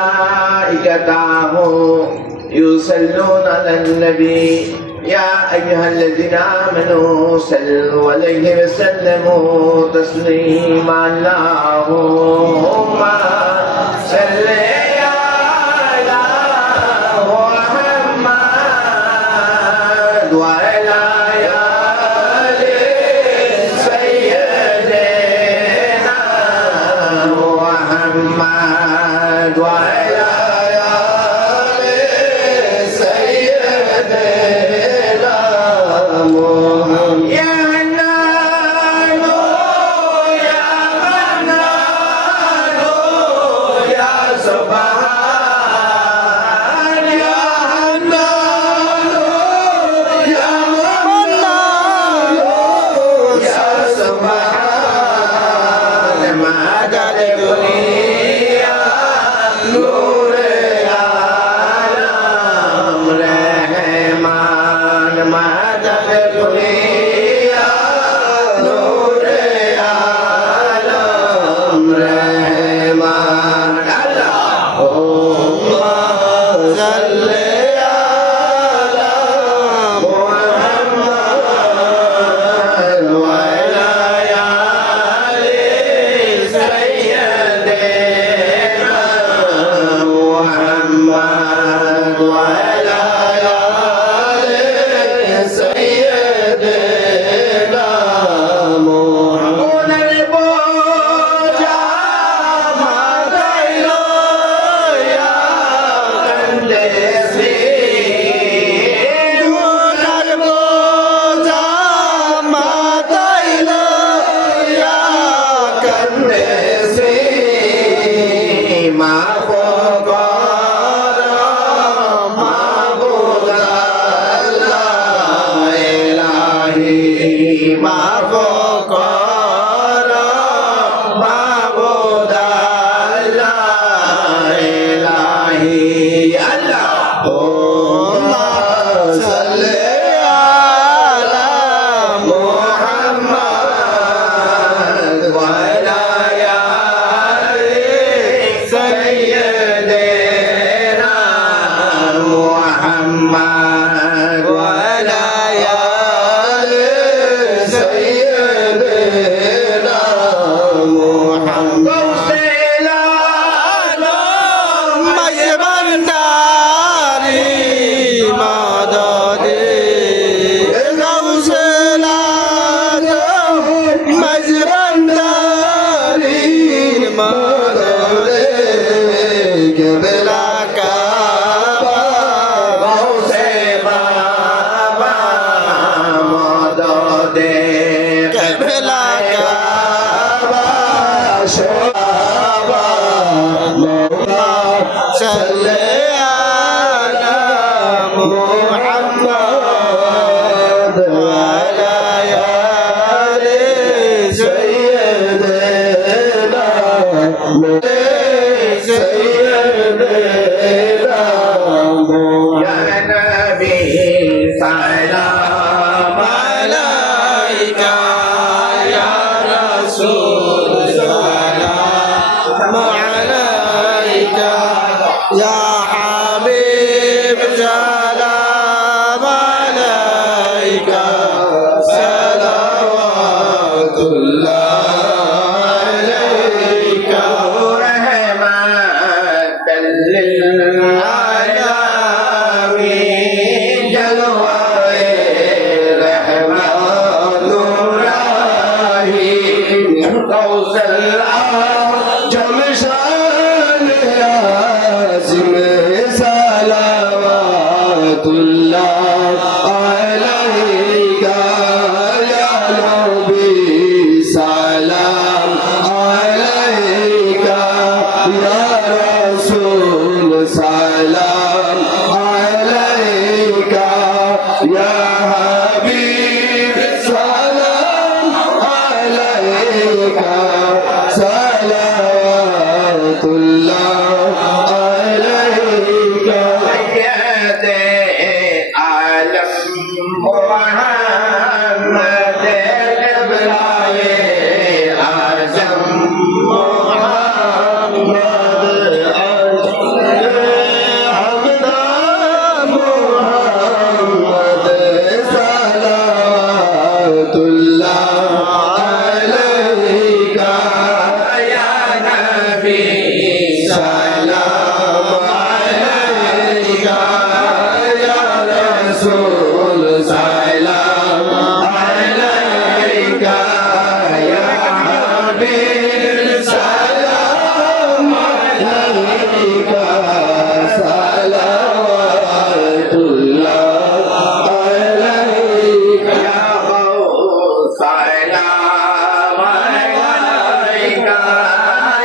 ملائكته يصلون على النبي يا أيها الذين آمنوا صلوا عليه وسلموا تسليما اللهم صل على محمد وعلى آل سيدنا محمد وعلى آل سيدنا محمد يا حنان يا منان يا سبحان يا حنان يا منان يا سبحان مدد الدنيا نور العالم رحمان مدد الدنيا نور العالم رحمان اللهم صل على محمد وعلى آل سيدنا محمد وعلى آل سيدنا محمد البوجا ما دايلو يا كندسي دون البوجا ما دايلو يا كندسي ما فوقر ما بودا لا إلهي ما فوقر ما بودا لا إلهي اللهم صل على محمد وعلى آل سيدنا محمد وعلى آل سيدنا محمد صل على محمد وعلى آل سيدنا يا نبي سلام عليك يا رسول سلام عليك يا حبيب سلام عليك صلوات الله عليك رحمة للعالمين جلوة رحمن الرحيم قوس الأعجم شان ياسم صلوات الله عليك يا نبي سلام عليك يا رسول سلام عليك يا حبيب سلام عليك صلوات الله আলাইকা সালাওয়াতুল্লাহ আলাইকা ইয়া সালাম আলাইকা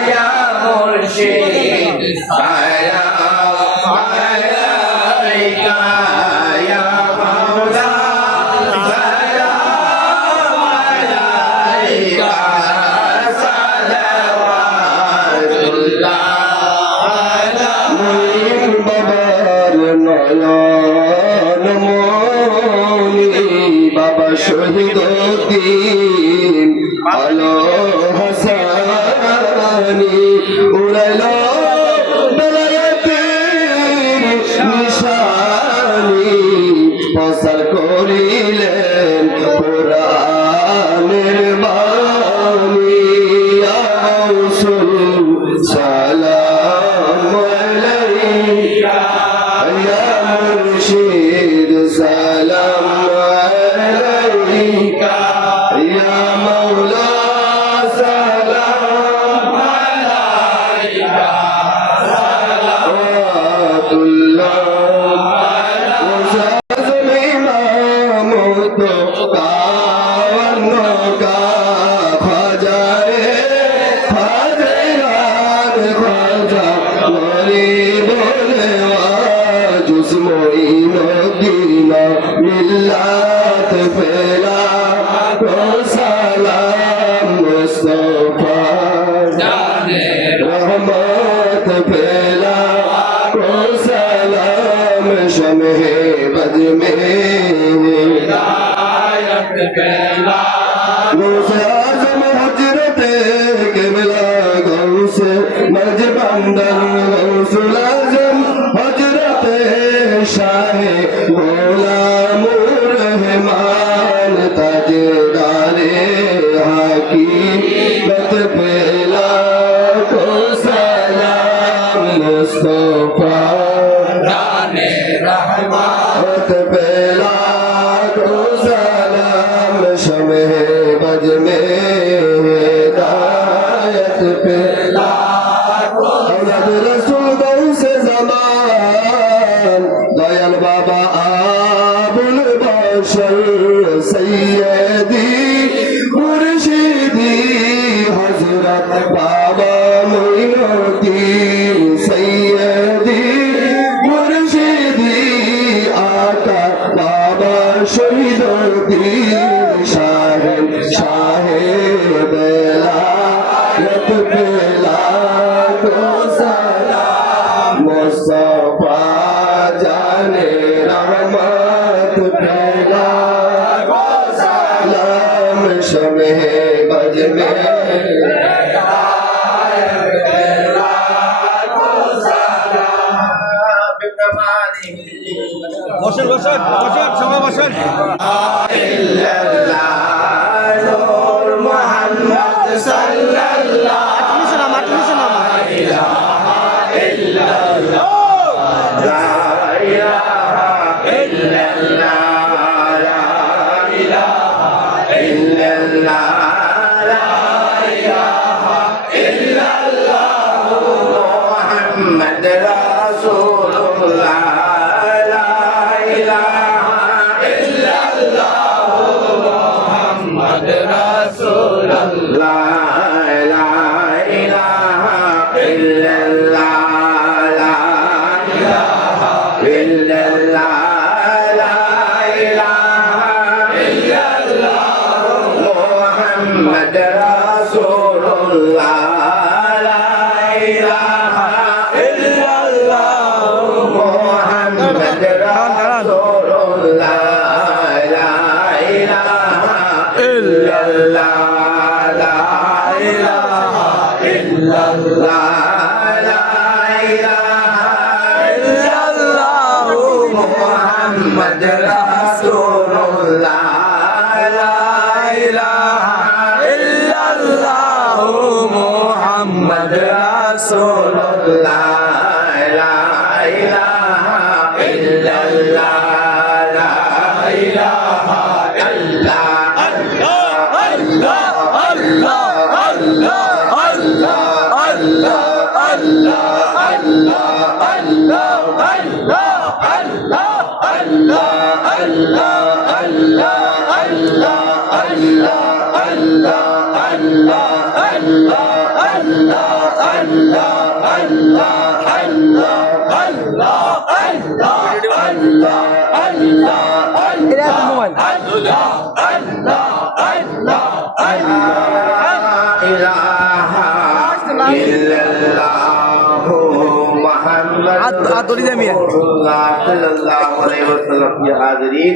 ইয়া মুর্শিদ সালাম আলাইকা ইয়া মাওলা সালাম আলাইকা সালাওয়াতুল্লাহ মঈন বাবার নয়ন মনি বাবা শহীদ উদ্দিন আলো হাসানি উড়ালো বেলায়েতের নিশানি প্রসার করিলেন কোরআনের বাণী ইয়া রাসূল সালাম আলাইকা ইয়া মুর্শিদ সালাম আলাইকা ইয়া মাওলা সালাম আলাইকা সালাওয়াতুল্লাহ মুজাজ্জম ইমাম তো কাওয়ান্নকা খাজারে খাজরান খাজা গরিব নওয়াজ মঈনুদ্দিন মিল্লাত ফেলা তো সালাম মুস্তাফা জানে রহমত ফেলা তো সালাম শমহে বদ में हिदायत फैला गौसे आजम हजरत किबला गौसे मर्ज बंदन गौसुल आजम हजरत शाह गोलामुर रहमान ताजदारे हकीकत फैला को सलाम मुस्तफा जाने रहमत फैला को सलाम शमहे बज में हिदायत फैला औलाद रसूल गौसे ज़मान दयाल बाबा आबुल बशर सैयदी मुर्शिदी हजरत बाबा मोइनुद्दीन सैयदी मुर्शिदी आका बाबा शहीदुद्दीन शाह बेलायत बेला को सलाम मुस्तफा जाने रहमत फैला को सलाम शमहे बज में বসেন বসেন বসেন সবাই বসেন নূর মুহাম্মদ সাল্লাল্লাহু লা ইলাহা ইল্লাল্লাহ লা ইলাহা ইল্লাল্লাহ লা ইলাহা ইল্লাল্লাহ মুহাম্মদ রাসূলুল্লাহ লা ইলাহা ইল্লাল্লাহ মুহাম্মদ রাসূলুল্লাহ লা ইলাহা ইল্লাল্লাহ লা ইলাহা ইল্লাল্লাহ লা ইলাহা ইল্লাল্লাহ মুহাম্মদ রাসূলুল্লাহ লা ইলাহা ইল্লাল্লাহ মুহাম্মদ রাসূলুল্লাহ লা ইলাহা ইল্লাল্লাহ লা ইলাহা ইল্লাল্লাহ লা ইলাহা ইল্লাল্লাহ মুহাম্মদ রাসূলুল্লাহ লা ইলাহা ইল্লাল্লাহ মুহাম্মদ রাসূলুল্লাহ লা ইলাহা ইল্লাল্লাহ লা ইলাহা ইল্লাল্লাহ হাত ধরি যামিয়া রাসূলুল্লাহ সাল্লাল্লাহু আলাইহি ওয়াসাল্লাম কি হাজিরিন